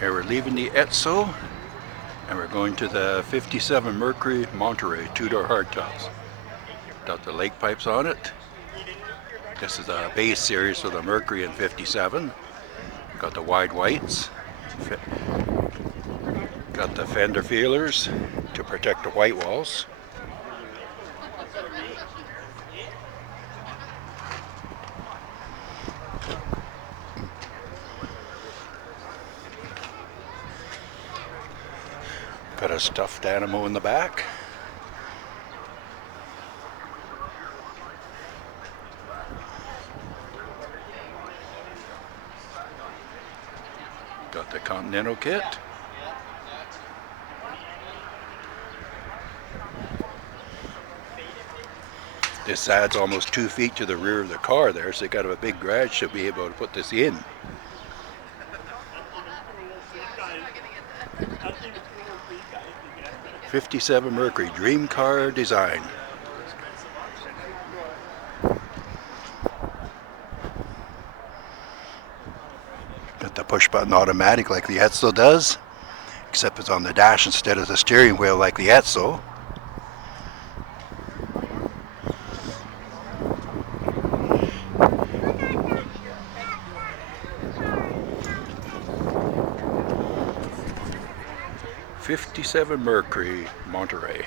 And we're leaving the Etso and we're going to the 57 Mercury Monterey two-door hardtops. Got the lake pipes on it. This is a base series for the Mercury in 57. Got the wide whites. Got the fender feelers to protect the white walls. Got a stuffed animal in the back. Got the Continental kit. This adds almost 2 feet to the rear of the car there, so they got a big garage to be able to put this in. 57 Mercury, dream car design. Got the push button automatic like the Etso does, except it's on the dash instead of the steering wheel like the Etso. '57 Mercury Monterey.